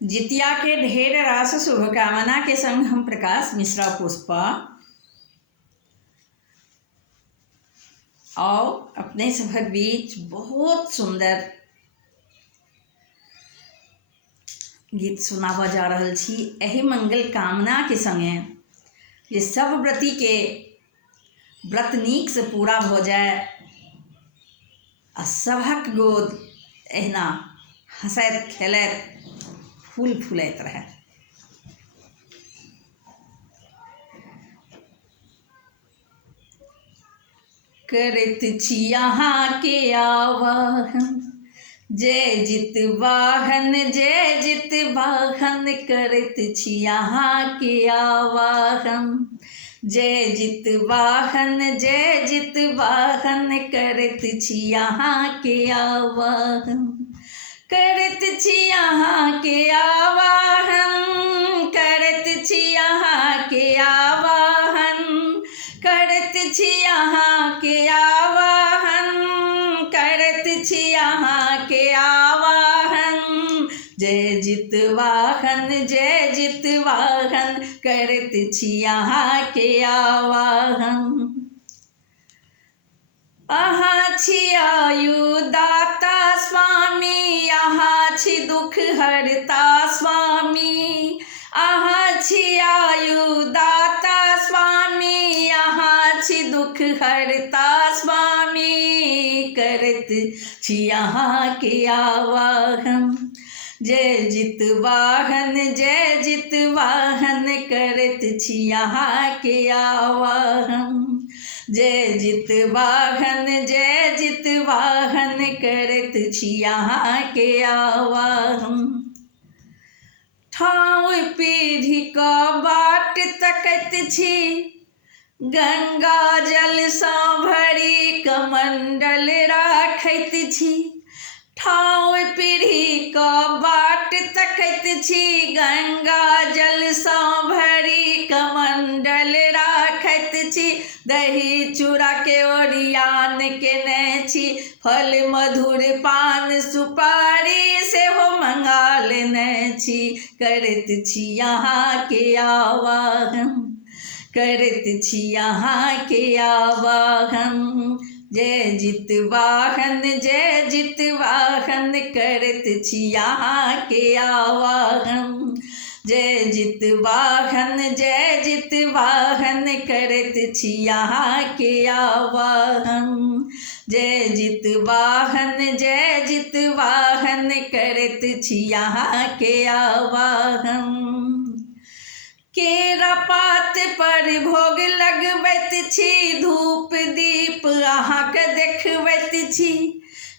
जितिया के ढेर रास शुभकामना के संग हम प्रकाश मिश्रा पुष्पा और अपने सभक बीच बहुत सुंदर गीत सुनावा जा रहल छी। एहि मंगल कामना के संगे जे सब व्रती के व्रत नीक से पूरा हो जाए आ सभक गोद एहिना हंसैत खेलैत फूल फूलैत रहे। करैत छी अहाँ के आवाहन जय जित वाहन करैत छी अहाँ के आवाहन जय जित वाहन करैत छी अहाँ के आवाहन करैत छी अहाँ के आवाहन करैत छी अहाँ के आवाहन करैत छी अहाँ के आवाहन करैत छी अहाँ के आवाहन जय जित वाहन करैत छी अहाँ के आवाहन। अहाँ छी आयु दाता स्वामी अहाँ छी दुख हरता स्वामी अहाँ छी आयु दाता स्वामी अहाँ छी दुख हरता स्वामी करैत छी अहाँ के आवाहन जय जित वाहन करैत छी अहाँ के आवाहन जय जित वाहन करैत छी अहाँ के आवाहन। ठाव पीढ़ी का बाट तकैत छी गंगा जल सँ भरी कमंडल राखैत छी ठाव पीढ़ी का बाट तकैत छी गंगा जल सँ भरी कमंडल राखैत छी दही चूड़ा के ओरियान केने छी फल मधुर पान सुपारी सेहो मंगा लेने छी करैत छी अहाँ के आवाहन करैत छी अहाँ के आवाहन जय जित वाहन करैत छी अहाँ के आवाहन जय जित वाहन करैत छी अहाँ के आवाहन जय जित वाहन करैत छी अहाँ के आवाहन। केरा पात पर भोग लगबैत छी धूप दीप अहाँके देखबैत छी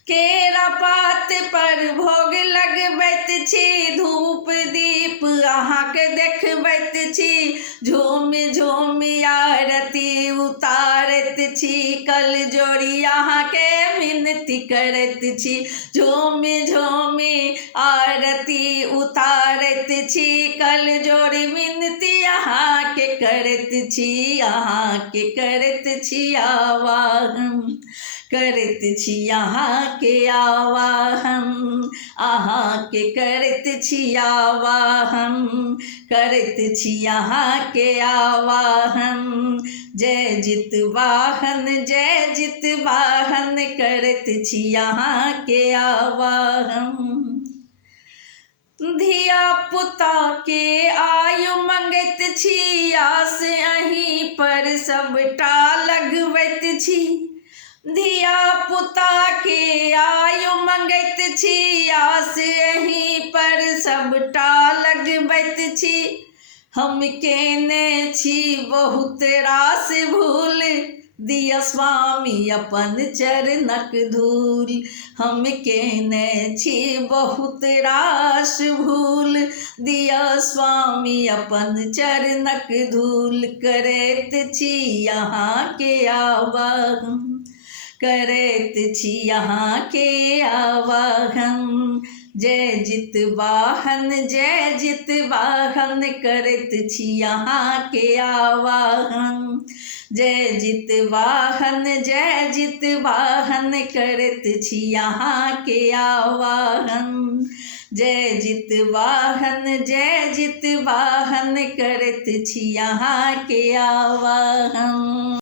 केरा पात पर भोग लगबैत छी धूप दीप अहाँके देखबैत छी झूमि झूमि आरती उतारैत छी कल जोड़ी अहाँके विनती करैत छी झूमि झूमि आरती उतारैत छी कल जोड़ी विनती अहाँके करैत छी अहाँके करैत छी आवाहन करैत छी अहाँ के आवाहन अहाँके करैत छी आवाहन करैत छी अहाँ के आवाहन जय जित वाहन करैत छी अहाँ के आवाहन। धिया पुता के आयु मंगैत छी आस अहीं पर सबटा लगबैत छी धिया पुता के आयु मंगैत छी आस अहीं पर सबटा लगबैत छी हम केने छी बहुत रास भूल दिया स्वामी अपन चरणक धूल हम केने छी बहुत रास भूल दिया स्वामी अपन चरणक धूल करैत छी अहाँ के आवाहन करैत छी अहाँ के आवाहन जय जित वाहन करैत छी अहाँ के आवाहन जय जित वाहन करैत छी अहाँ के आवाहन जय जित वाहन करत छी यहाँ के आवाहन।